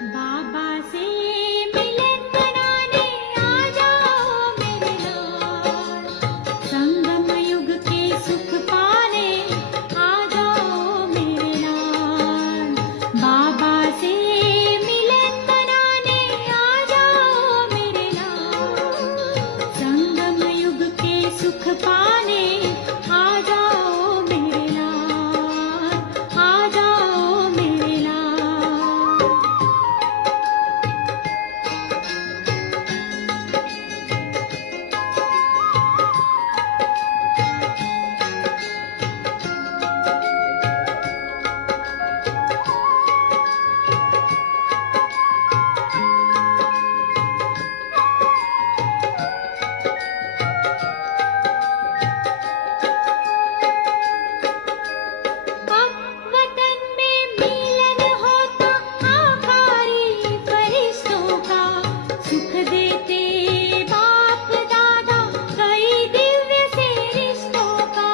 बाबा से मिलन मनाने आ जाओ मेरे लाल, संगम युग के सुख पाने आ जाओ मेरे लाल। बाबा से मिलन मनाने आ जाओ मेरे लाल, संगम युग के सुख पाने आ जाओ मेरे लाल, आ जाओ मेरे लाल। वतन में मिलन होता आकारी फरिश्तों का, सुख देते बाप दादा कई दिव्य से रिश्तों का।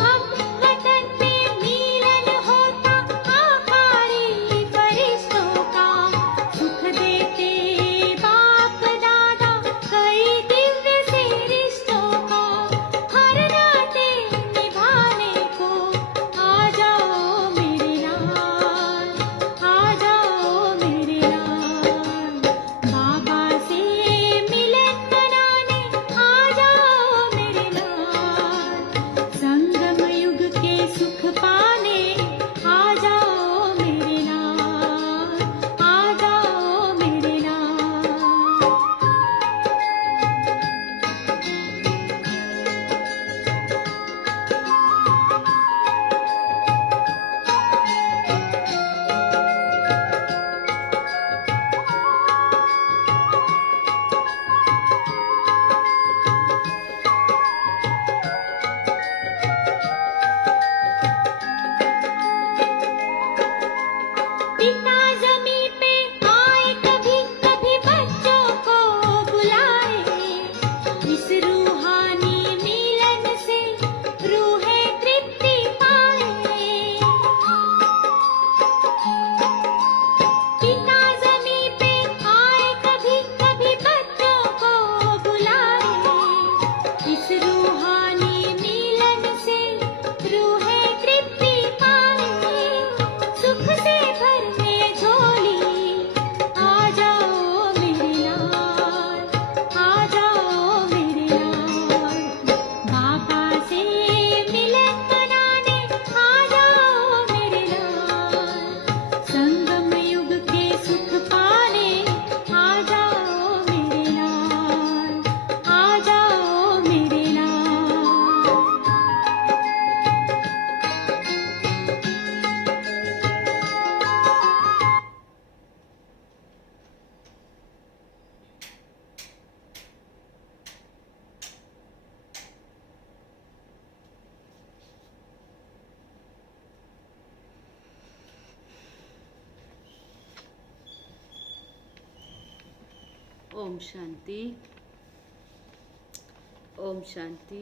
हम वतन में मिलन होता आकारी फरिश्तों का, सुख देते बाप दादा कई दिव्य से रिश्तों का। हर नाते निभाने को आ जाओ मेरे लाल, आ जाओ मेरे लाल। बाबा से मिलन मनाने आ जाओ मेरे लाल, संगम युग के सुख पाने आ जाओ मेरे लाल, आ जाओ मेरे लाल। पिता जमी पे आए कभी कभी बच्चों को बुलाए, इस रूहानी मिलन से रूहें तृप्ति पाए। पिता जमी पे आए कभी कभी बच्चों को बुलाए, इस रूहानी मिलन से रूहें तृप्ति पाए। सुख से भरने झोली आ जाओ मेरे लाल, आ जाओ मेरे लाल। बाबा से मिलन मनाने आ जाओ मेरे लाल, संगम युग के सुख पाने आ जाओ मेरे लाल, आ जाओ मेरे लाल। ओम शांति, ओम शांति।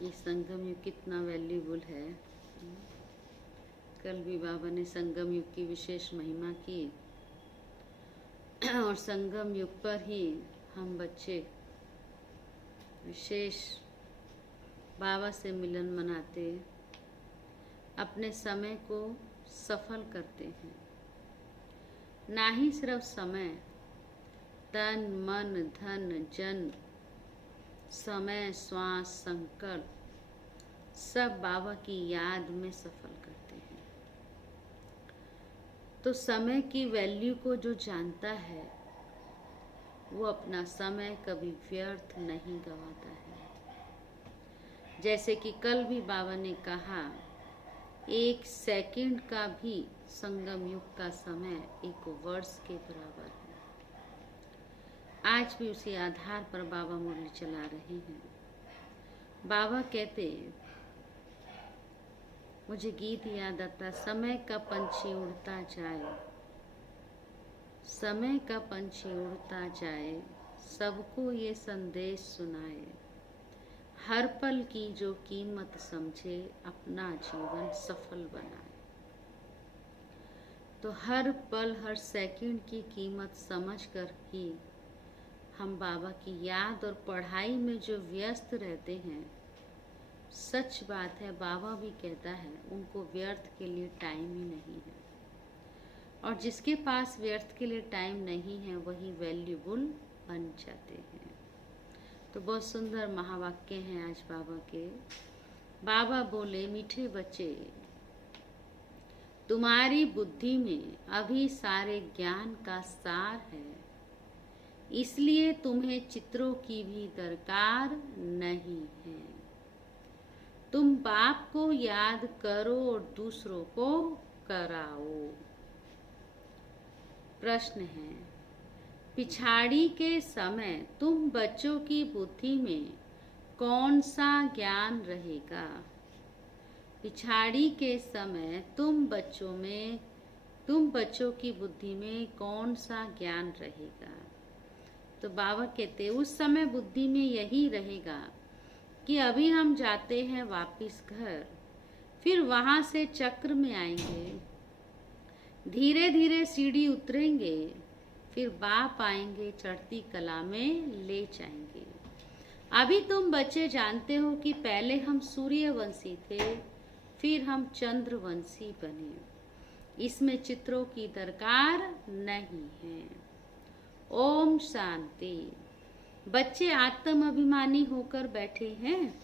ये संगम युग कितना वैल्यूबल है। कल भी बाबा ने संगम युग की विशेष महिमा की और संगम युग पर ही हम बच्चे विशेष बाबा से मिलन मनाते, अपने समय को सफल करते हैं। ना ही सिर्फ समय, तन मन धन जन, समय श्वास संकल्प सब बाबा की याद में सफल करते हैं। तो समय की वैल्यू को जो जानता है वो अपना समय कभी व्यर्थ नहीं गंवाता है। जैसे कि कल भी बाबा ने कहा, एक सेकंड का भी संगम युग का समय एक वर्ष के बराबर है। आज भी उसी आधार पर बाबा मुरली चला रहे हैं। बाबा कहते, मुझे गीत याद आता, समय का पंछी उड़ता जाए, समय का पंछी उड़ता जाए, सबको ये संदेश सुनाए, हर पल की जो कीमत समझे, अपना जीवन सफल बनाए। तो हर पल हर सेकंड की कीमत समझ कर ही हम बाबा की याद और पढ़ाई में जो व्यस्त रहते हैं, सच बात है, बाबा भी कहता है उनको व्यर्थ के लिए टाइम ही नहीं है। और जिसके पास व्यर्थ के लिए टाइम नहीं है वही वैल्यूबल बन जाते हैं। तो बहुत सुंदर महावाक्य हैं आज बाबा के। बाबा बोले, मीठे बच्चे, तुम्हारी बुद्धि में अभी सारे ज्ञान का सार है, इसलिए तुम्हें चित्रों की भी दरकार नहीं है। तुम बाप को याद करो और दूसरों को कराओ। प्रश्न है, पिछाड़ी के समय तुम बच्चों की बुद्धि में कौन सा ज्ञान रहेगा? पिछाड़ी के समय तुम बच्चों की बुद्धि में कौन सा ज्ञान रहेगा? तो बाबा कहते उस समय बुद्धि में यही रहेगा कि अभी हम जाते हैं वापिस घर, फिर वहां से चक्र में आएंगे, धीरे धीरे सीढ़ी उतरेंगे, फिर बाप आएंगे, चढ़ती कला में ले जाएंगे। अभी तुम बच्चे जानते हो कि पहले हम सूर्यवंशी थे, फिर हम चंद्रवंशी बने। इसमें चित्रों की दरकार नहीं है। ओम शांति। बच्चे आत्म अभिमानी होकर बैठे हैं।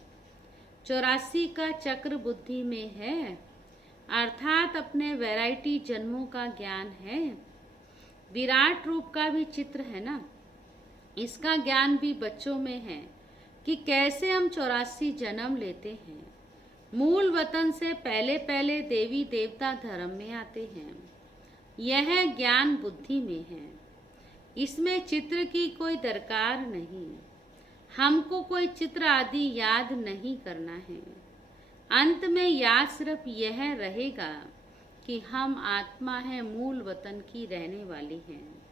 84 का चक्र बुद्धि में है, अर्थात अपने वैरायटी जन्मों का ज्ञान है। विराट रूप का भी चित्र है ना, इसका ज्ञान भी बच्चों में है कि कैसे हम 84 जन्म लेते हैं। मूल वतन से पहले पहले देवी देवता धर्म में आते हैं। यह ज्ञान बुद्धि में है। इसमें चित्र की कोई दरकार नहीं। हमको कोई चित्र आदि याद नहीं करना है। अंत में याद सिर्फ यह रहेगा कि हम आत्मा है, मूल वतन की रहने वाली हैं।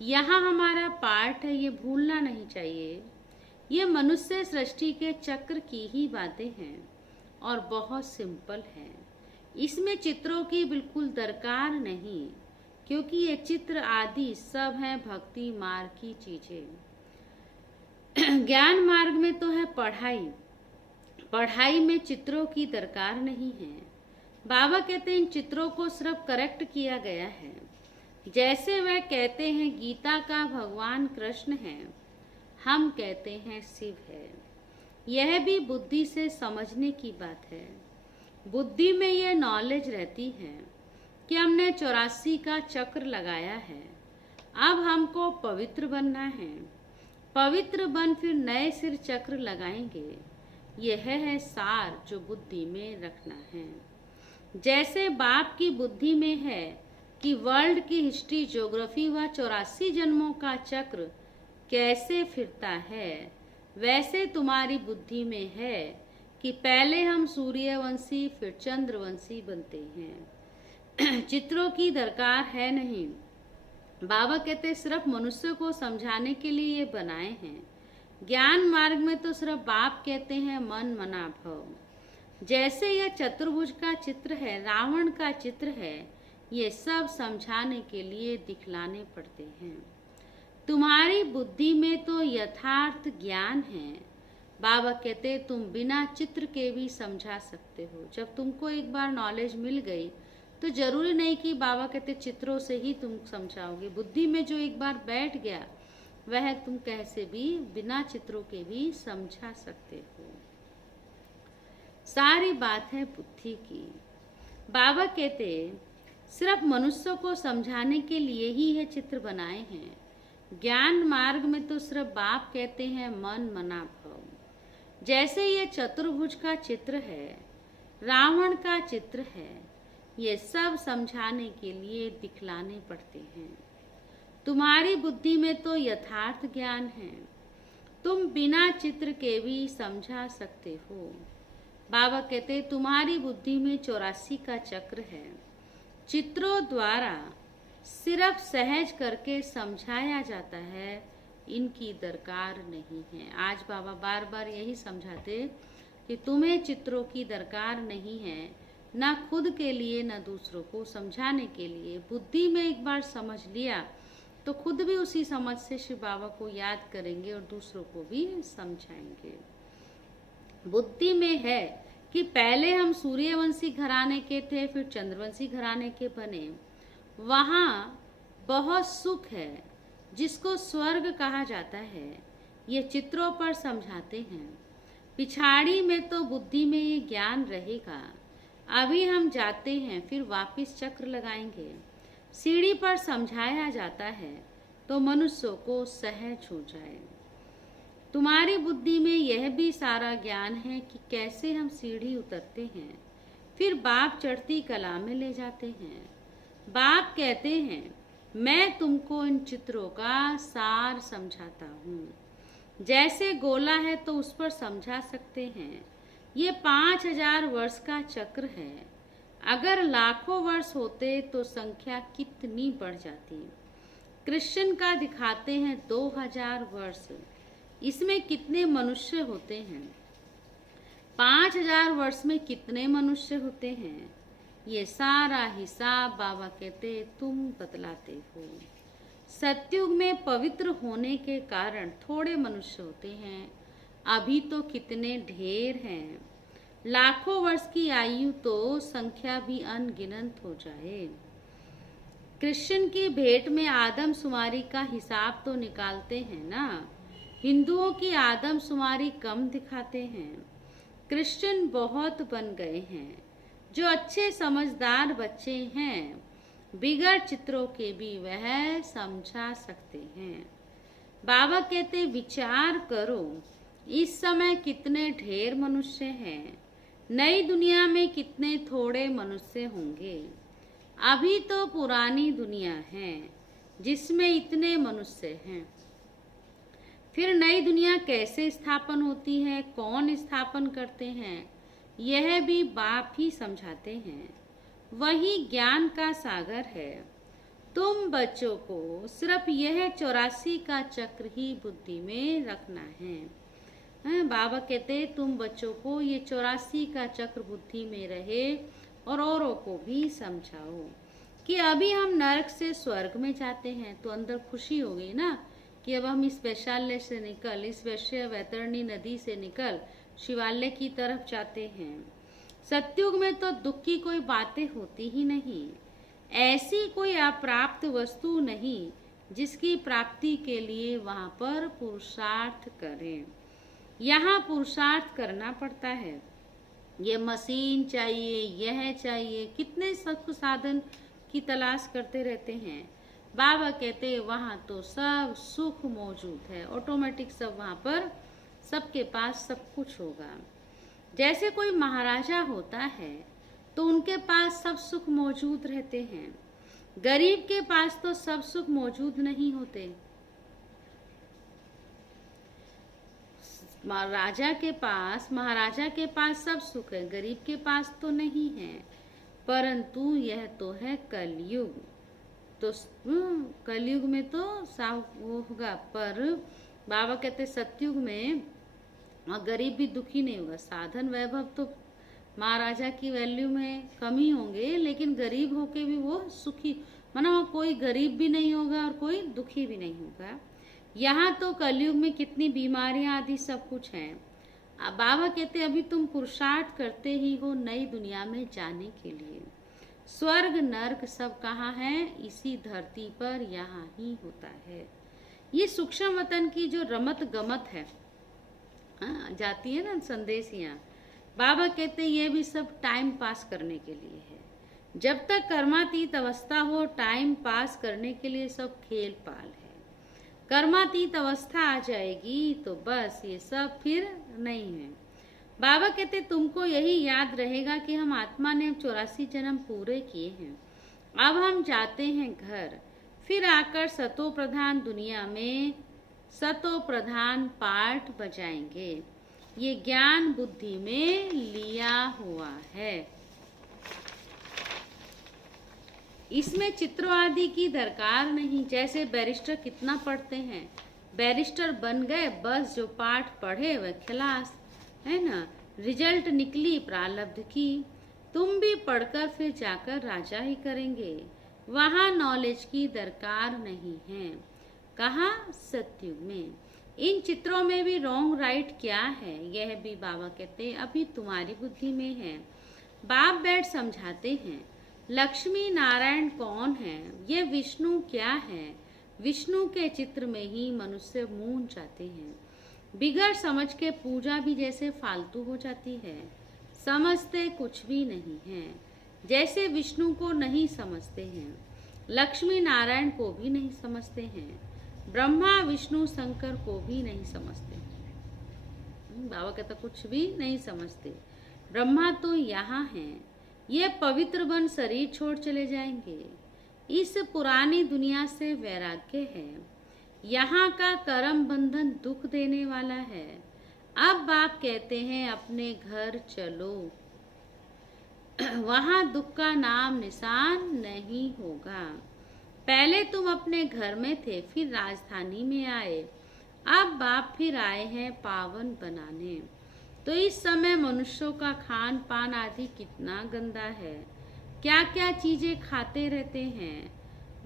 यहाँ हमारा पार्ट है, ये भूलना नहीं चाहिए। ये मनुष्य सृष्टि के चक्र की ही बातें हैं और बहुत सिंपल है। इसमें चित्रों की बिल्कुल दरकार नहीं, क्योंकि ये चित्र आदि सब हैं भक्ति मार्ग की चीजें। ज्ञान मार्ग में तो है पढ़ाई, पढ़ाई में चित्रों की दरकार नहीं है। बाबा कहते हैं इन चित्रों को सिर्फ करेक्ट किया गया है। जैसे वह कहते हैं गीता का भगवान कृष्ण है, हम कहते हैं शिव है। यह भी बुद्धि से समझने की बात है। बुद्धि में यह नॉलेज रहती है कि हमने 84 का चक्र लगाया है, अब हमको पवित्र बनना है। पवित्र बन फिर नए सिर चक्र लगाएंगे। यह है सार जो बुद्धि में रखना है। जैसे बाप की बुद्धि में है कि वर्ल्ड की हिस्ट्री, ज्योग्राफी व 84 जन्मों का चक्र कैसे फिरता है, वैसे तुम्हारी बुद्धि में है कि पहले हम सूर्यवंशी फिर चंद्रवंशी बनते हैं। चित्रों की दरकार है नहीं। बाबा कहते सिर्फ मनुष्य को समझाने के लिए ये बनाए हैं। ज्ञान मार्ग में तो सिर्फ बाप कहते हैं मन मना भव। जैसे यह चतुर्भुज का चित्र है, रावण का चित्र है, ये सब समझाने के लिए दिखलाने पड़ते हैं। तुम्हारी बुद्धि में तो यथार्थ ज्ञान है। बाबा कहते तुम बिना चित्र के भी समझा सकते हो। जब तुमको एक बार नॉलेज मिल गई तो जरूरी नहीं कि बाबा कहते चित्रों से ही तुम समझाओगे। बुद्धि में जो एक बार बैठ गया वह तुम कैसे भी बिना चित्रों के भी समझा सकते हो। सारी बात है बुद्धि की। बाबा कहते सिर्फ मनुष्य को समझाने के लिए ही यह चित्र बनाए हैं। ज्ञान मार्ग में तो सिर्फ बाप कहते हैं मन मना भव। जैसे ये चतुर्भुज का चित्र है, रावण का चित्र है, ये सब समझाने के लिए दिखलाने पड़ते हैं। तुम्हारी बुद्धि में तो यथार्थ ज्ञान है, तुम बिना चित्र के भी समझा सकते हो। बाबा कहते तुम्हारी बुद्धि में 84 का चक्र है। चित्रों द्वारा सिर्फ सहज करके समझाया जाता है, इनकी दरकार नहीं है। आज बाबा बार बार यही समझाते कि तुम्हें चित्रों की दरकार नहीं है, ना खुद के लिए ना दूसरों को समझाने के लिए। बुद्धि में एक बार समझ लिया तो खुद भी उसी समझ से शिव बाबा को याद करेंगे और दूसरों को भी समझाएंगे। बुद्धि में है कि पहले हम सूर्यवंशी घराने के थे, फिर चंद्रवंशी घराने के बने। वहाँ बहुत सुख है जिसको स्वर्ग कहा जाता है, ये चित्रों पर समझाते हैं। पिछाड़ी में तो बुद्धि में ये ज्ञान रहेगा। अभी हम जाते हैं, फिर वापस चक्र लगाएंगे। सीढ़ी पर समझाया जाता है तो मनुष्यों को सहज हो जाए। तुम्हारी बुद्धि में यह भी सारा ज्ञान है कि कैसे हम सीढ़ी उतरते हैं, फिर बाप चढ़ती कला में ले जाते हैं। बाप कहते हैं मैं तुमको इन चित्रों का सार समझाता हूँ। जैसे गोला है तो उस पर समझा सकते हैं। ये 5000 वर्ष का चक्र है। अगर लाखों वर्ष होते तो संख्या कितनी बढ़ जाती। कृष्ण का दिखाते हैं 2000 वर्ष, इसमें कितने मनुष्य होते हैं। 5000 वर्ष में कितने मनुष्य होते हैं, ये सारा हिसाब बाबा कहते तुम बतलाते हो। सतयुग में पवित्र होने के कारण थोड़े मनुष्य होते हैं, अभी तो कितने ढेर हैं। लाखों वर्ष की आयु तो संख्या भी अनगिनत हो जाए। कृष्ण की भेंट में आदमशुमारी का हिसाब तो निकालते हैं ना। हिंदुओं की आदमशुमारी कम दिखाते हैं। कृष्ण बहुत बन गए हैं। जो अच्छे समझदार बच्चे हैं, बिगड़ चित्रों के भी वह समझा सकते हैं। बाबा कहते विचार करो, इस समय कितने ढेर मनुष्य हैं, नई दुनिया में कितने थोड़े मनुष्य होंगे। अभी तो पुरानी दुनिया है जिसमें इतने मनुष्य हैं। फिर नई दुनिया कैसे स्थापन होती है, कौन स्थापन करते हैं, यह भी बाप ही समझाते हैं। वही ज्ञान का सागर है। तुम बच्चों को सिर्फ यह 84 का चक्र ही बुद्धि में रखना है। बाबा कहते तुम बच्चों को ये 84 का चक्र बुद्धि में रहे और औरों को भी समझाओ कि अभी हम नरक से स्वर्ग में जाते हैं। तो अंदर खुशी हो गई ना कि अब हम इस वैशाल्य से निकल, इस वैश्य वैतरणी नदी से निकल शिवालय की तरफ जाते हैं। सतयुग में तो दुख की कोई बातें होती ही नहीं। ऐसी कोई अप्राप्त वस्तु नहीं जिसकी प्राप्ति के लिए वहां पर पुरुषार्थ करें। यहाँ पुरुषार्थ करना पड़ता है। ये मशीन चाहिए, यह चाहिए, कितने सब साधन की तलाश करते रहते हैं। बाबा कहते वहाँ तो सब सुख मौजूद है, ऑटोमेटिक सब वहाँ पर सबके पास सब कुछ होगा। जैसे कोई महाराजा होता है तो उनके पास सब सुख मौजूद रहते हैं। गरीब के पास तो सब सुख मौजूद नहीं होते। महाराजा के पास सब सुख है, गरीब के पास तो नहीं है। परंतु यह तो है कलयुग। तो कलयुग में तो साफ वो होगा, पर बाबा कहते सतयुग में गरीब भी दुखी नहीं होगा। साधन वैभव तो महाराजा की वैल्यू में कम ही होंगे, लेकिन गरीब होके भी वो सुखी, माना कोई गरीब भी नहीं होगा और कोई दुखी भी नहीं होगा। यहाँ तो कलयुग में कितनी बीमारियां आदि सब कुछ है। बाबा कहते अभी तुम पुरुषार्थ करते ही हो नई दुनिया में जाने के लिए। स्वर्ग नर्क सब कहाँ है, इसी धरती पर यहाँ ही होता है। ये सूक्ष्म वतन की जो रमत गमत है, जाती है ना संदेशियाँ, बाबा कहते ये भी सब टाइम पास करने के लिए है। जब तक कर्मातीत अवस्था हो, टाइम पास करने के लिए सब खेल पाल है। कर्मातीत अवस्था आ जाएगी तो बस ये सब फिर नहीं है। बाबा कहते तुमको यही याद रहेगा कि हम आत्मा ने 84 जन्म पूरे किए हैं। अब हम जाते हैं घर, फिर आकर सतो प्रधान दुनिया में सतो प्रधान पाठ बजाएंगे। ये ज्ञान बुद्धि में लिया हुआ है। इसमें चित्रों आदि की दरकार नहीं। जैसे बैरिस्टर कितना पढ़ते हैं, बैरिस्टर बन गए, बस जो पाठ पढ़े वह खलास, है ना। रिजल्ट निकली प्रारब्ध की, तुम भी पढ़कर फिर जाकर राजा ही करेंगे। वहाँ नॉलेज की दरकार नहीं है। कहा सत्युग में। इन चित्रों में भी रॉन्ग राइट क्या है, यह भी बाबा कहते हैं अभी तुम्हारी बुद्धि में है। बाप बैठ समझाते हैं, लक्ष्मी नारायण कौन है, ये विष्णु क्या है। विष्णु के चित्र में ही मनुष्य मूंझ जाते हैं। बिगड़ समझ के पूजा भी जैसे फालतू हो जाती है। समझते कुछ भी नहीं है। जैसे विष्णु को नहीं समझते हैं, लक्ष्मी नारायण को भी नहीं समझते हैं, ब्रह्मा विष्णु शंकर को भी नहीं समझते। बाबा कहता कुछ भी नहीं समझते। ब्रह्मा तो यहाँ हैं, ये पवित्र बन शरीर छोड़ चले जाएंगे। इस पुरानी दुनिया से वैराग्य है। यहाँ का कर्म बंधन दुख देने वाला है। अब बाप कहते हैं अपने घर चलो, वहाँ दुख का नाम निशान नहीं होगा। पहले तुम अपने घर में थे, फिर राजधानी में आए, अब बाप फिर आए हैं पावन बनाने। तो इस समय मनुष्यों का खान पान आदि कितना गंदा है, क्या क्या चीजें खाते रहते हैं।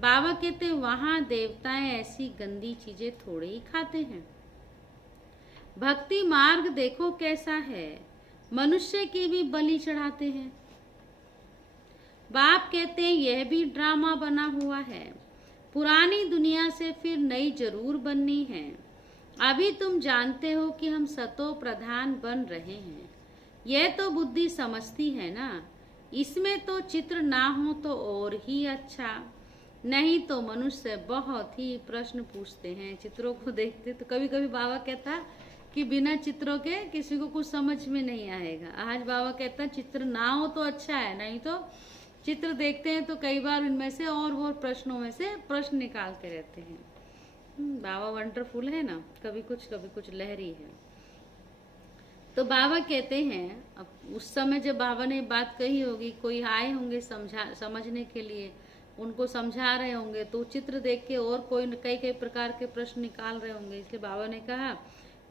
बाबा कहते वहाँ देवताएं ऐसी गंदी चीजें थोड़े ही खाते हैं। भक्ति मार्ग देखो कैसा है, मनुष्य की भी बलि चढ़ाते हैं। बाप कहते हैं यह भी ड्रामा बना हुआ है। पुरानी दुनिया से फिर नई जरूर बननी है। अभी तुम जानते हो कि हम सतो प्रधान बन रहे हैं। यह तो बुद्धि समझती है ना। इसमें तो चित्र ना हो तो और ही अच्छा, नहीं तो मनुष्य बहुत ही प्रश्न पूछते हैं। चित्रों को देखते तो कभी कभी बाबा कहता कि बिना चित्रों के किसी को कुछ समझ में नहीं आएगा। आज बाबा कहता चित्र ना हो तो अच्छा है, नहीं तो चित्र देखते हैं तो कई बार इनमें से और प्रश्नों में से प्रश्न निकालते रहते हैं। बाबा वंडरफुल है ना, कभी कुछ लहरी है। तो बाबा कहते हैं अब उस समय जब बाबा ने बात कही होगी, कोई आए होंगे समझने के लिए, उनको समझा रहे होंगे, तो चित्र देख के और कोई कई प्रकार के प्रश्न निकाल रहे होंगे। इसलिए बाबा ने कहा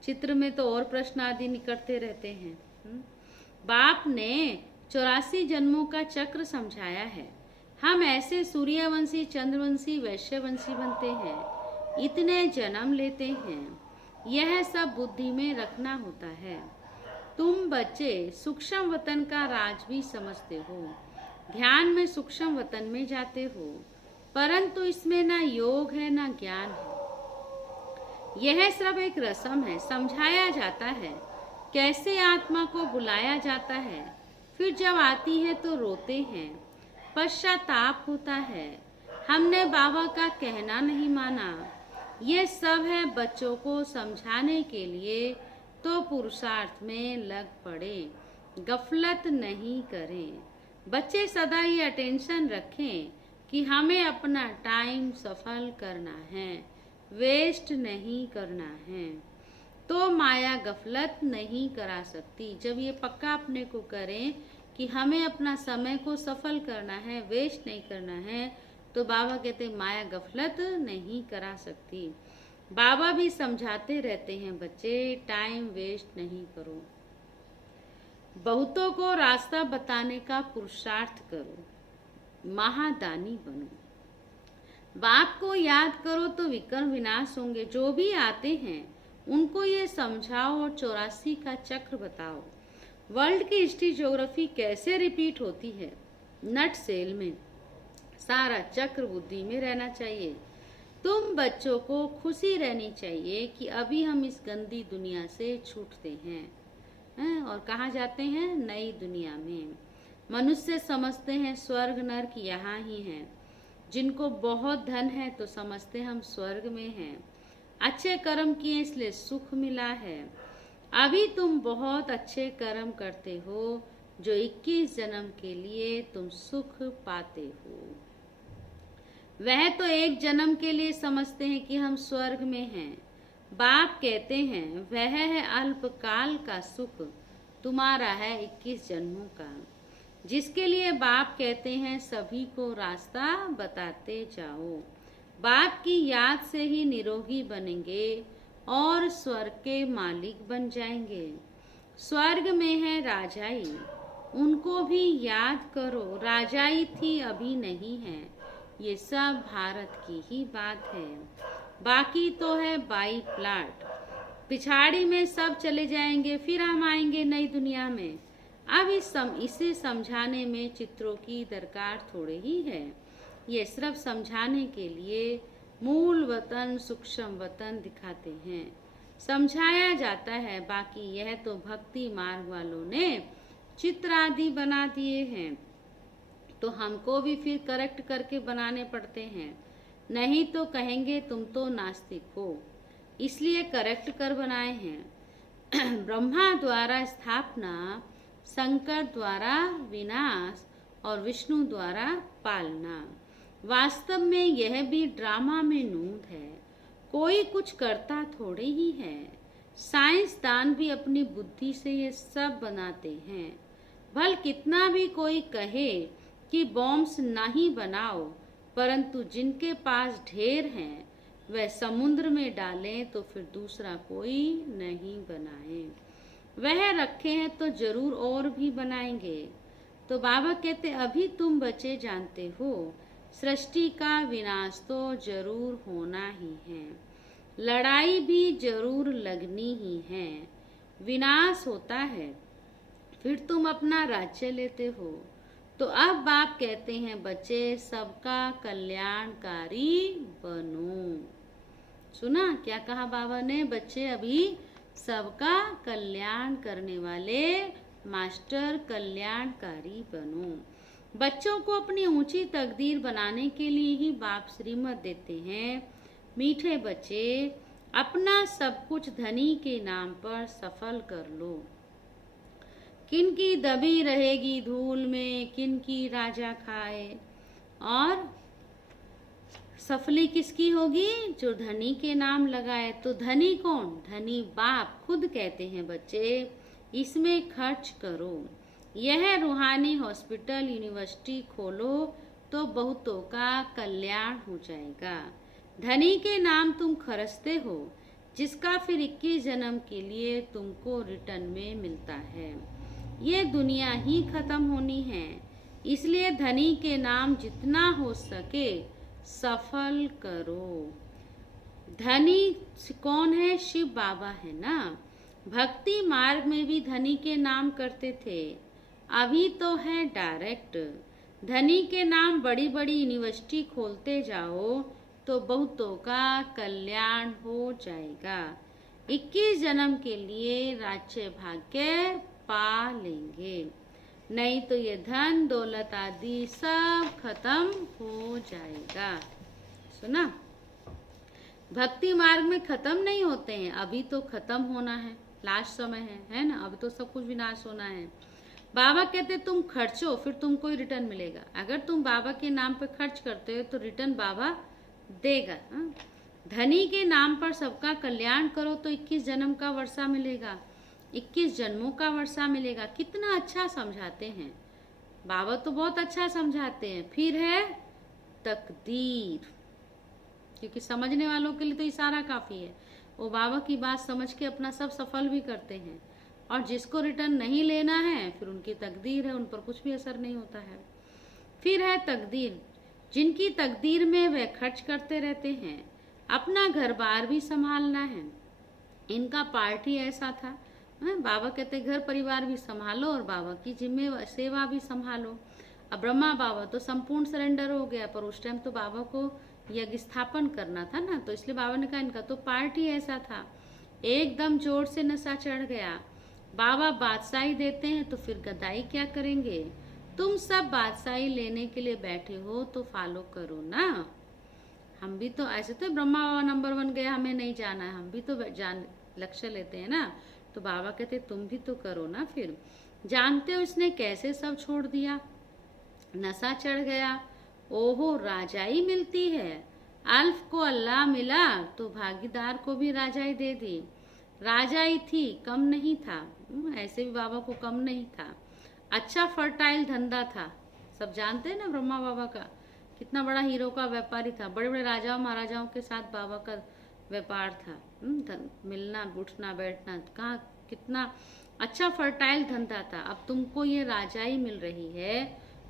चित्र में तो और प्रश्न आदि निकलते रहते हैं। बाप ने 84 जन्मों का चक्र समझाया है। हम ऐसे सूर्यवंशी, चंद्रवंशी, वैश्यवंशी बनते हैं, इतने जन्म लेते हैं। यह सब बुद्धि में रखना होता है। तुम बच्चे सूक्ष्म वतन का राज भी समझते हो, ध्यान में सूक्ष्म वतन में जाते हो, परंतु इसमें ना योग है ना ज्ञान है। यह सब एक रस्म है। समझाया जाता है कैसे आत्मा को बुलाया जाता है, फिर जब आती है तो रोते हैं, पश्चाताप होता है। हमने बाबा का कहना नहीं माना। ये सब है बच्चों को समझाने के लिए, तो पुरुषार्थ में लग पड़े, गफलत नहीं करें। बच्चे सदा ये अटेंशन रखें कि हमें अपना टाइम सफल करना है, वेस्ट नहीं करना है। तो माया गफलत नहीं करा सकती। जब ये पक्का अपने को करें कि हमें अपना समय को सफल करना है, वेस्ट नहीं करना है, तो बाबा कहते माया गफलत नहीं करा सकती। बाबा भी समझाते रहते हैं बच्चे टाइम वेस्ट नहीं करो, बहुतों को रास्ता बताने का पुरुषार्थ करो, महादानी बनो। बाप को याद करो तो विकर्म विनाश होंगे। जो भी आते हैं उनको ये समझाओ और 84 का चक्र बताओ। वर्ल्ड की हिस्ट्री ज्योग्राफी कैसे रिपीट होती है, नट सेल में सारा चक्र बुद्धि में रहना चाहिए। तुम बच्चों को खुशी रहनी चाहिए कि अभी हम इस गंदी दुनिया से छूटते हैं और कहाँ जाते हैं, नई दुनिया में। मनुष्य समझते हैं स्वर्ग नरक यहाँ ही है। जिनको बहुत धन है तो समझते हम स्वर्ग में हैं। अच्छे कर्म किए इसलिए सुख मिला है। अभी तुम बहुत अच्छे कर्म करते हो जो 21 जन्म के लिए तुम सुख पाते हो। वह तो एक जन्म के लिए समझते हैं कि हम स्वर्ग में हैं। बाप कहते हैं वह है अल्पकाल का सुख, तुम्हारा है 21 जन्मों का। जिसके लिए बाप कहते हैं सभी को रास्ता बताते जाओ। बाप की याद से ही निरोगी बनेंगे और स्वर्ग के मालिक बन जाएंगे। स्वर्ग में है राजाई, उनको भी याद करो, राजाई थी अभी नहीं है। ये सब भारत की ही बात है, बाकी तो है बाई प्लाट। पिछाड़ी में सब चले जाएंगे, फिर हम आएंगे नई दुनिया में। अब इसे समझाने में चित्रों की दरकार थोड़े ही है। ये सिर्फ समझाने के लिए मूल वतन सूक्ष्म वतन दिखाते हैं, समझाया जाता है। बाकी यह तो भक्ति मार्ग वालों ने चित्र आदि बना दिए हैं, तो हमको भी फिर करेक्ट करके बनाने पड़ते हैं, नहीं तो कहेंगे तुम तो नास्तिक हो, इसलिए करेक्ट कर बनाए हैं। ब्रह्मा द्वारा स्थापना, शंकर द्वारा विनाश और विष्णु द्वारा पालना। वास्तव में यह भी ड्रामा में नूद है, कोई कुछ करता थोड़े ही है। साइंसदान भी अपनी बुद्धि से ये सब बनाते हैं। भल कितना भी कोई कहे कि बॉम्ब्स नहीं बनाओ, परंतु जिनके पास ढेर हैं वह समुद्र में डालें तो फिर दूसरा कोई नहीं बनाए। वह रखे हैं तो जरूर और भी बनाएंगे। तो बाबा कहते अभी तुम बच्चे जानते हो, सृष्टि का विनाश तो जरूर होना ही है, लड़ाई भी जरूर लगनी ही है। विनाश होता है, फिर तुम अपना राज्य लेते हो। तो अब बाप कहते हैं बच्चे सबका कल्याणकारी बनो। सुना क्या कहा बाबा ने? बच्चे अभी सबका कल्याण करने वाले मास्टर कल्याणकारी बनो। बच्चों को अपनी ऊंची तकदीर बनाने के लिए ही बाप श्रीमत देते हैं। मीठे बच्चे, अपना सब कुछ धनी के नाम पर सफल कर लो। किनकी दबी रहेगी धूल में, किनकी राजा खाए, और सफली किसकी होगी? जो धनी के नाम लगाए। तो धनी कौन? धनी बाप खुद कहते हैं बच्चे इसमें खर्च करो। यह रूहानी हॉस्पिटल यूनिवर्सिटी खोलो तो बहुतों का कल्याण हो जाएगा। धनी के नाम तुम खर्चते हो, जिसका फिर 21 जन्म के लिए तुमको रिटर्न में मिलता है। ये दुनिया ही खत्म होनी है, इसलिए धनी के नाम जितना हो सके सफल करो। धनी कौन है? शिव बाबा है ना। भक्ति मार्ग में भी धनी के नाम करते थे, अभी तो है डायरेक्ट। धनी के नाम बड़ी बड़ी यूनिवर्सिटी खोलते जाओ तो बहुतों का कल्याण हो जाएगा। 21 जन्म के लिए राज्य भाग्य पा लेंगे, नहीं तो ये धन दौलत आदि सब खत्म हो जाएगा। सुना? भक्ति मार्ग में खत्म नहीं होते हैं, अभी तो खत्म होना है, लास्ट समय है ना। अभी तो सब कुछ विनाश होना है। बाबा कहते तुम खर्चो फिर तुमको ही रिटर्न मिलेगा। अगर तुम बाबा के नाम पे खर्च करते हो तो रिटर्न बाबा देगा। धनी के नाम पर सबका कल्याण करो तो 21 जन्म का वर्षा मिलेगा, 21 जन्मों का वर्षा मिलेगा। कितना अच्छा समझाते हैं बाबा, तो बहुत अच्छा समझाते हैं। फिर है तकदीर, क्योंकि समझने वालों के लिए तो इशारा काफी है। वो बाबा की बात समझ के अपना सब सफल भी करते हैं, और जिसको रिटर्न नहीं लेना है फिर उनकी तकदीर है, उन पर कुछ भी असर नहीं होता है। फिर है तकदीर, जिनकी तकदीर में वह खर्च करते रहते हैं। अपना घर बार भी संभालना है, इनका पार्ट ही ऐसा था। बाबा कहते घर परिवार भी संभालो और बाबा की जिम्मेवारी सेवा भी संभालो। अब ब्रह्मा बाबा तो संपूर्ण सरेंडर हो गया, पर उस टाइम तो बाबा को यज्ञ स्थापन करना था ना, तो इसलिए बाबा ने कहा इनका तो पार्ट ही ऐसा था। एकदम जोर से नशा चढ़ गया। बाबा बादशाही देते हैं तो फिर गदाई क्या करेंगे? तुम सब बादशाही लेने के लिए बैठे हो तो फॉलो करो ना। हम भी तो ऐसे तो ब्रह्मा बाबा नंबर 1 गया, हमें नहीं जाना है, हम भी तो जान लक्ष्य लेते हैं ना। तो बाबा कहते तुम भी तो करो ना। फिर जानते हो इसने कैसे सब छोड़ दिया? नशा चढ़ गया, ओहो राजाई मिलती है। अल्फ को अल्लाह मिला तो भागीदार को भी राजाई दे दी। राजाई थी, कम नहीं था, ऐसे भी बाबा को कम नहीं था। अच्छा फर्टाइल धंधा था, सब जानते हैं ना ब्रह्मा बाबा का कितना बड़ा हीरो का व्यापारी था। बड़े बड़े राजाओं महाराजाओं के साथ बाबा का व्यापार था। मिलना उठना बैठना, कहाँ कितना अच्छा फर्टाइल धंधा था। अब तुमको ये राजाई मिल रही है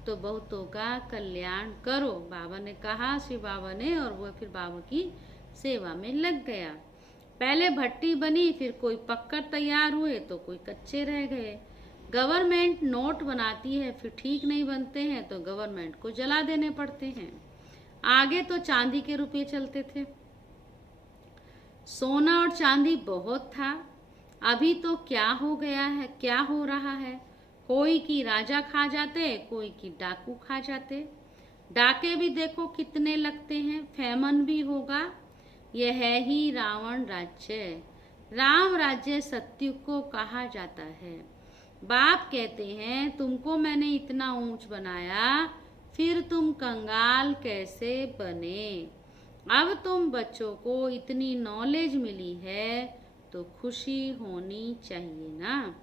तो बहुतों का कल्याण करो, बाबा ने कहा, शिव बाबा ने। और वो फिर बाबा की सेवा में लग गया। पहले भट्टी बनी, फिर कोई पक्कर तैयार हुए तो कोई कच्चे रह गए। गवर्नमेंट नोट बनाती है, फिर ठीक नहीं बनते हैं तो गवर्नमेंट को जला देने पड़ते हैं। आगे तो चांदी के रुपये चलते थे, सोना और चांदी बहुत था। अभी तो क्या हो गया है, क्या हो रहा है, कोई की राजा खा जाते, कोई की डाकू खा जाते। डाके भी देखो कितने लगते हैं, फेमन भी होगा। यह है ही रावण राज्य। राम राज्य सत्युग को कहा जाता है। बाप कहते हैं, तुमको मैंने इतना ऊंच बनाया, फिर तुम कंगाल कैसे बने। अब तुम बच्चों को इतनी नॉलेज मिली है तो खुशी होनी चाहिए ना।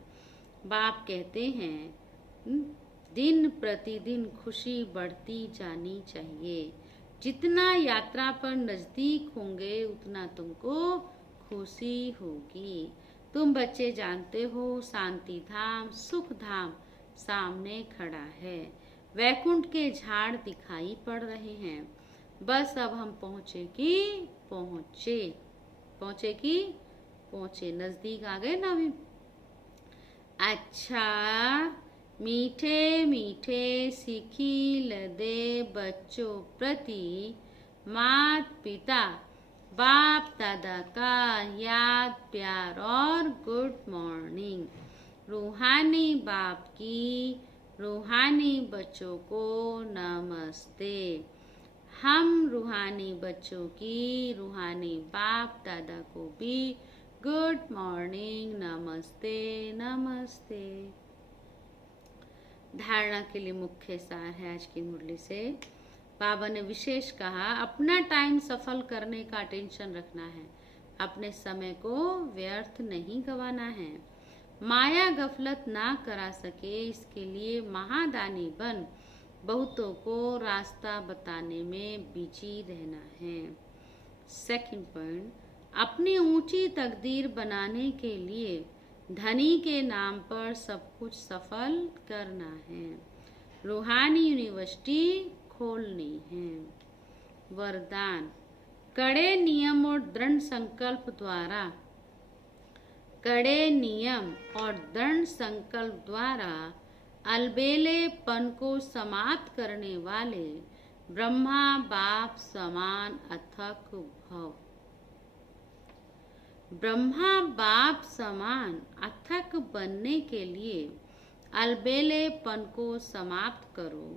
बाप कहते हैं, दिन प्रतिदिन खुशी बढ़ती जानी चाहिए। जितना यात्रा पर नजदीक होंगे उतना तुमको खुशी होगी। तुम बच्चे जानते हो, शांति धाम सुख धाम सामने खड़ा है। वैकुंठ के झाड़ दिखाई पड़ रहे हैं। बस अब हम पहुंचे, नजदीक आ गए ना अभी। अच्छा, मीठे मीठे सीखी लदे बच्चों प्रति मात पिता बाप दादा का याद प्यार और गुड मॉर्निंग। रूहानी बाप की रूहानी बच्चों को नमस्ते। हम रूहानी बच्चों की रूहानी बाप दादा को भी गुड मॉर्निंग, नमस्ते नमस्ते। धारणा के लिए मुख्य सार है आज की मुरली से। बाबा ने विशेष कहा, अपना टाइम सफल करने का टेंशन रखना है, अपने समय को व्यर्थ नहीं गंवाना है। माया गफलत ना करा सके, इसके लिए महादानी बन बहुतों को रास्ता बताने में बिजी रहना है। सेकंड पॉइंट, अपनी ऊंची तकदीर बनाने के लिए धनी के नाम पर सब कुछ सफल करना है। रूहानी यूनिवर्सिटी खोलनी है। वरदान, कड़े नियम और दृढ़ संकल्प द्वारा अलबेलेपन को समाप्त करने वाले ब्रह्मा बाप समान अथक भव। ब्रह्मा बाप समान अथक बनने के लिए अलबेलेपन को समाप्त करो।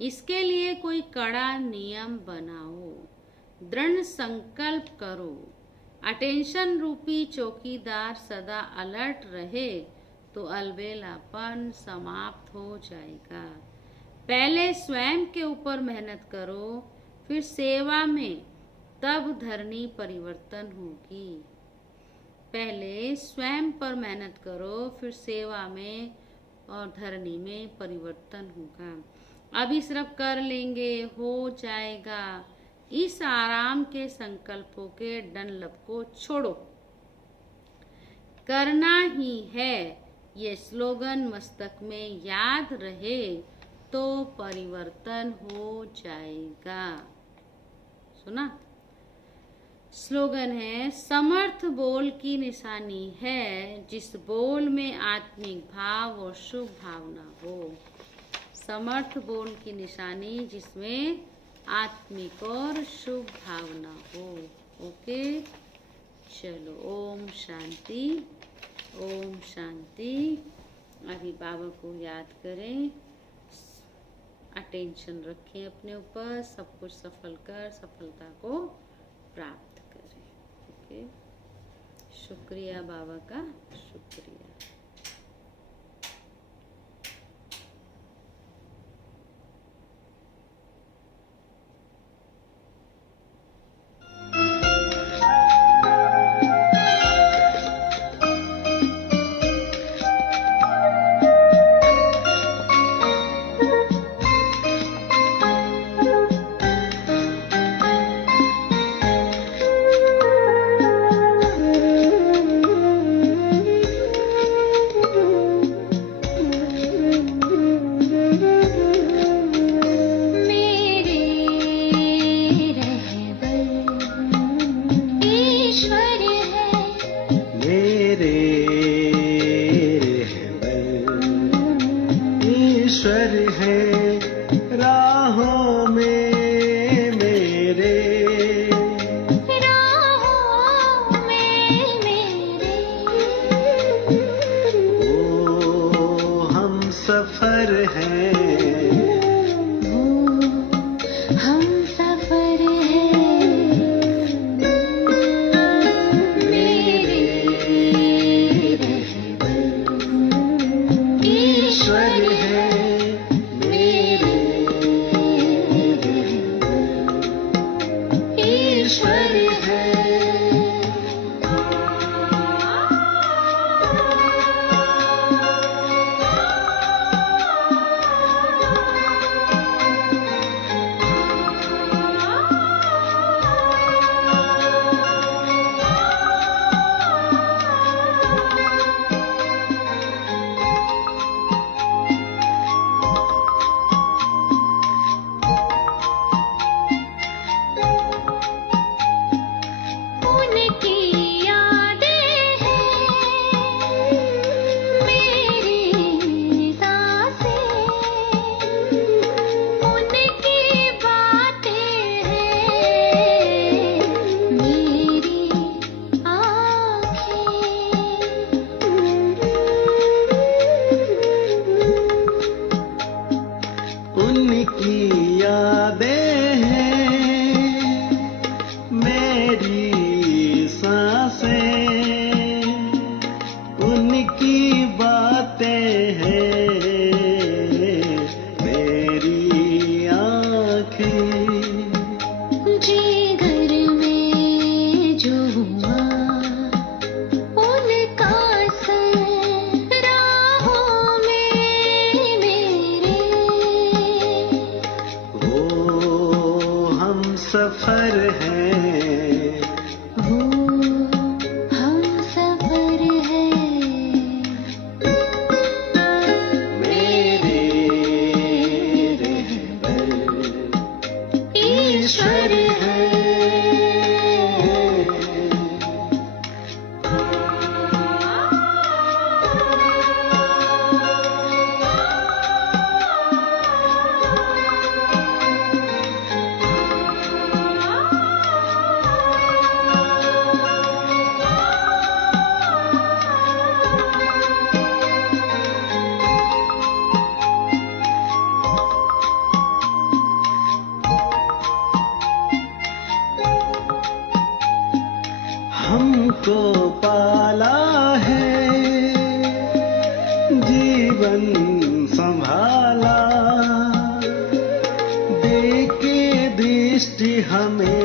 इसके लिए कोई कड़ा नियम बनाओ, दृढ़ संकल्प करो। अटेंशन रूपी चौकीदार सदा अलर्ट रहे तो अलबेलापन समाप्त हो जाएगा। पहले स्वयं के ऊपर मेहनत करो, फिर सेवा में, तब धरनी परिवर्तन होगी। पहले स्वयं पर मेहनत करो, फिर सेवा में और धरनी में परिवर्तन होगा। अभी सिर्फ कर लेंगे, हो जाएगा, इस आराम के संकल्पों के डनलप को छोड़ो। करना ही है, ये स्लोगन मस्तक में याद रहे तो परिवर्तन हो जाएगा। सुना? स्लोगन है, समर्थ बोल की निशानी है जिस बोल में आत्मिक भाव और शुभ भावना हो। समर्थ बोल की निशानी जिसमें आत्मिक और शुभ भावना हो। ओके, चलो, ओम शांति, ओम शांति। अभी बाबा को याद करें, अटेंशन रखें अपने ऊपर, सब कुछ सफल कर सफलता को प्राप्त करें। ओके, शुक्रिया बाबा का, शुक्रिया। ईश्वर है राहों में मेरे, राहों में मेरे। ओ हम सफर हैं, हम सफर हैं मेरे ईश्वर है मेरे, ईश्वर है। उनकी यादें हैं मेरी सांसें, उनकी बातें हैं मेरी आँखें। उनकी यादें हैं मेरी सांसें, उनकी बातें हैं मेरी आँखें। जिगर में जो हुआ उनका असर राहों में मेरे। ओ हम सफर हैं, वो हम सफर हैं मेरे रहबर ईश्वर है। हमको पाला है, जीवन संभाला, देके दृष्टि हमें